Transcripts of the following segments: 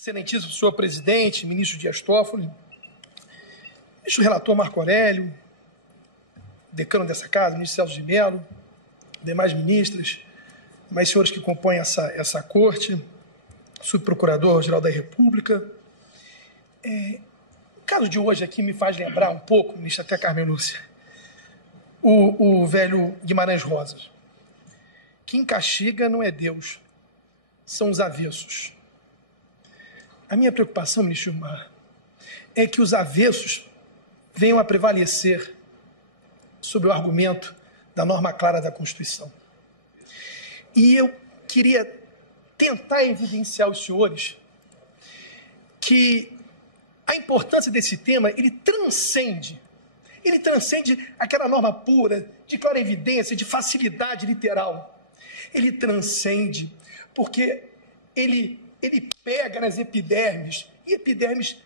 Excelentíssimo senhor presidente, ministro Dias Toffoli, ministro relator Marco Aurélio, decano dessa casa, ministro Celso de Mello, demais ministras, demais senhores que compõem essa corte, subprocurador-geral da República. O caso de hoje aqui me faz lembrar um pouco, ministra até Carmen Lúcia, o velho Guimarães Rosa. Quem castiga não é Deus, são os avessos. A minha preocupação, ministro Gilmar, é que os avessos venham a prevalecer sobre o argumento da norma clara da Constituição. E eu queria tentar evidenciar aos senhores que a importância desse tema, ele transcende aquela norma pura, de clara evidência, de facilidade literal. Ele transcende porque ele pega nas epidermes, e epidermes,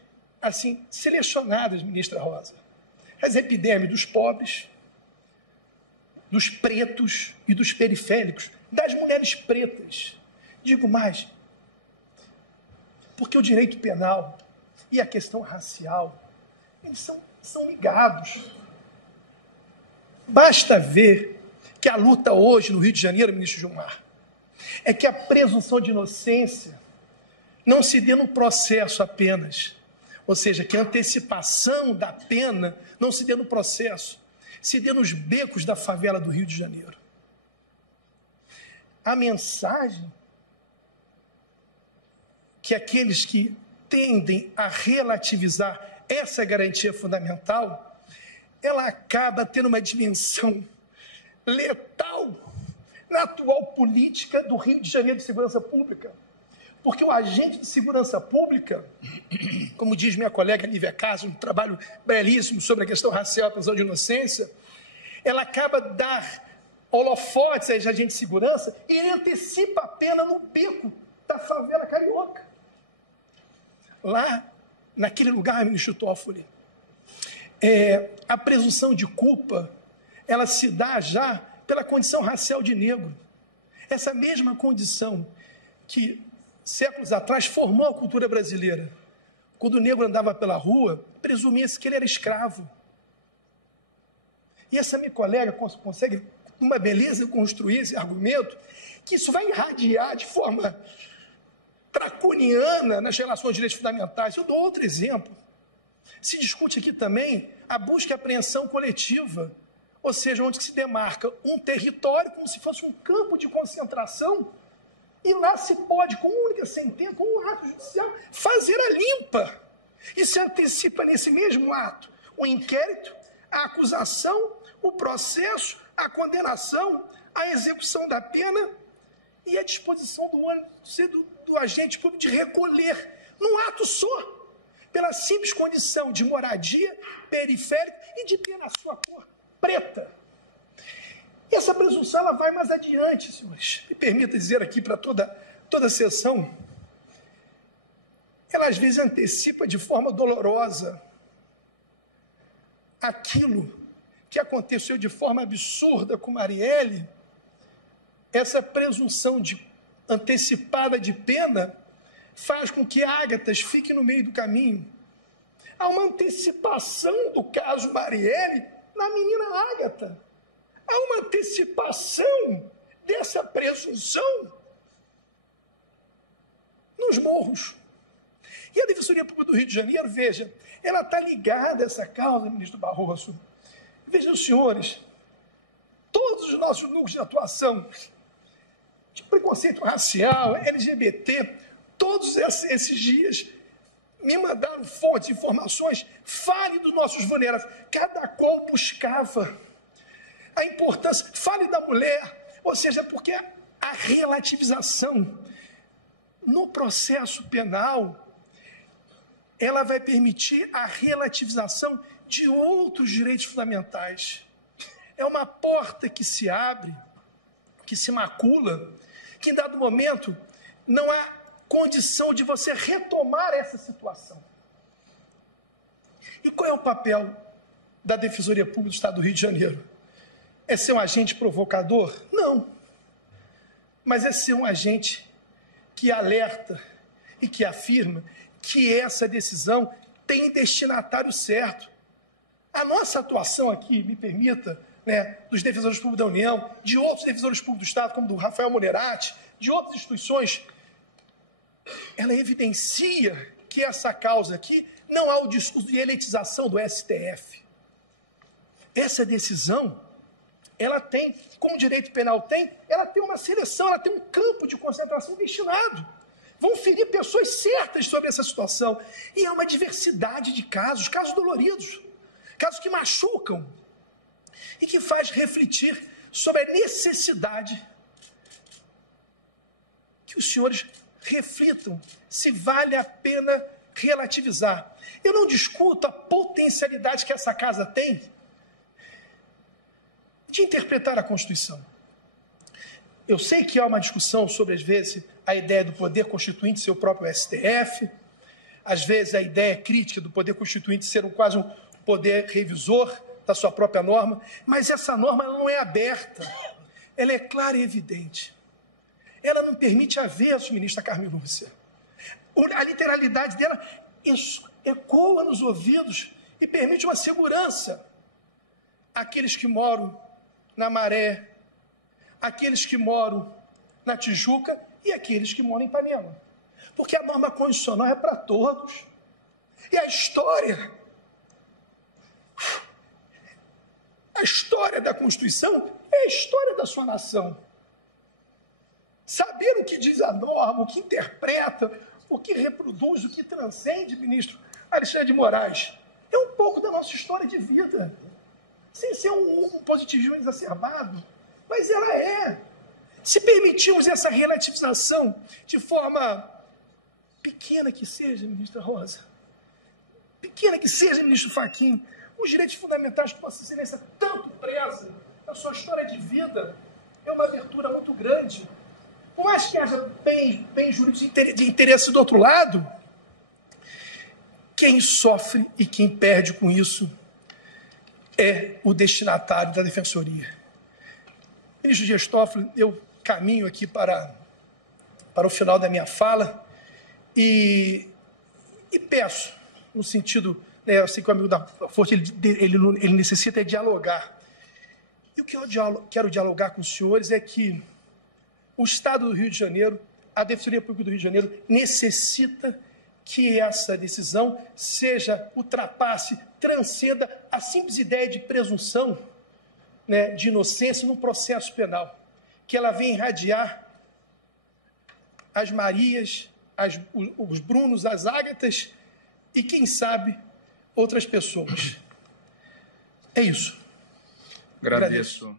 assim, selecionadas, ministra Rosa. As epidermes dos pobres, dos pretos e dos periféricos, das mulheres pretas. Digo mais, porque o direito penal e a questão racial, eles são ligados. Basta ver que a luta hoje no Rio de Janeiro, ministro Gilmar, é que a presunção de inocência não se dê no processo apenas, ou seja, que a antecipação da pena não se dê no processo, se dê nos becos da favela do Rio de Janeiro. A mensagem que aqueles que tendem a relativizar essa garantia fundamental, ela acaba tendo uma dimensão letal na atual política do Rio de Janeiro de segurança pública. Porque o agente de segurança pública, como diz minha colega Lívia Castro, um trabalho belíssimo sobre a questão racial e a presunção de inocência, ela acaba de dar holofotes a esse agente de segurança e ele antecipa a pena no beco da favela carioca. Lá, naquele lugar, ministro Toffoli, a presunção de culpa, ela se dá já pela condição racial de negro. Essa mesma condição que séculos atrás formou a cultura brasileira. Quando o negro andava pela rua, presumia-se que ele era escravo. E essa minha colega consegue, com uma beleza, construir esse argumento, que isso vai irradiar de forma draconiana nas relações de direitos fundamentais. Eu dou outro exemplo. Se discute aqui também a busca e apreensão coletiva, ou seja, onde se demarca um território como se fosse um campo de concentração. E lá se pode, com uma única sentença, com um ato judicial, fazer a limpa. E se antecipa nesse mesmo ato o inquérito, a acusação, o processo, a condenação, a execução da pena e a disposição do agente público de recolher, num ato só, pela simples condição de moradia periférica e de ter na sua cor preta. E essa presunção ela vai mais adiante, senhores. Me permita dizer aqui para toda a sessão, ela às vezes antecipa de forma dolorosa aquilo que aconteceu de forma absurda com Marielle. Essa presunção antecipada de pena faz com que Ágatas fique no meio do caminho. Há uma antecipação do caso Marielle na menina Ágata. Há uma antecipação dessa presunção nos morros. E a Defensoria Pública do Rio de Janeiro, veja, ela está ligada a essa causa, ministro Barroso. Vejam, senhores, todos os nossos núcleos de atuação, de preconceito racial, LGBT, todos esses dias me mandaram fontes, informações, fale dos nossos vulneráveis, cada qual buscava a importância, fale da mulher, ou seja, porque a relativização no processo penal, ela vai permitir a relativização de outros direitos fundamentais. É uma porta que se abre, que se macula, que em dado momento não há condição de você retomar essa situação. E qual é o papel da Defensoria Pública do Estado do Rio de Janeiro? É ser um agente provocador? Não. Mas é ser um agente que alerta e que afirma que essa decisão tem destinatário certo. A nossa atuação aqui, me permita, dos defensores públicos da União, de outros defensores públicos do Estado, como do Rafael Monerati, de outras instituições, ela evidencia que essa causa aqui não há o discurso de elitização do STF. Essa decisão, ela tem, como o direito penal tem, ela tem uma seleção, ela tem um campo de concentração destinado. Vão ferir pessoas certas sobre essa situação. E é uma diversidade de casos, casos doloridos, casos que machucam e que faz refletir sobre a necessidade que os senhores reflitam se vale a pena relativizar. Eu não discuto a potencialidade que essa casa tem de interpretar a Constituição. Eu sei que há uma discussão sobre, às vezes, a ideia do poder constituinte ser o próprio STF, às vezes a ideia crítica do poder constituinte ser quase um poder revisor da sua própria norma, mas essa norma ela não é aberta, ela é clara e evidente. Ela não permite avesso, ministra Carmen Lúcia. A literalidade dela ecoa nos ouvidos e permite uma segurança àqueles que moram na Maré, aqueles que moram na Tijuca e aqueles que moram em Ipanema. Porque a norma constitucional é para todos. E a história da Constituição é a história da sua nação. Saber o que diz a norma, o que interpreta, o que reproduz, o que transcende, ministro Alexandre de Moraes, é um pouco da nossa história de vida. Sem ser um positivismo exacerbado, mas ela é. Se permitirmos essa relativização de forma pequena que seja, ministra Rosa, pequena que seja, ministro Fachin, os direitos fundamentais que Vossa Excelência tanto preza na sua história de vida, é uma abertura muito grande. Por mais que haja bem jurídicos de interesse do outro lado, quem sofre e quem perde com isso é o destinatário da Defensoria. Ministro Dias Toffoli, eu caminho aqui para o final da minha fala e peço, no sentido, eu sei que o amigo da Força ele necessita dialogar. E o que eu quero dialogar com os senhores é que o Estado do Rio de Janeiro, a Defensoria Pública do Rio de Janeiro, necessita que essa decisão ultrapasse, transcenda a simples ideia de presunção, de inocência num processo penal, que ela venha irradiar as Marias, os Brunos, as Ágatas e, quem sabe, outras pessoas. É isso. Agradeço.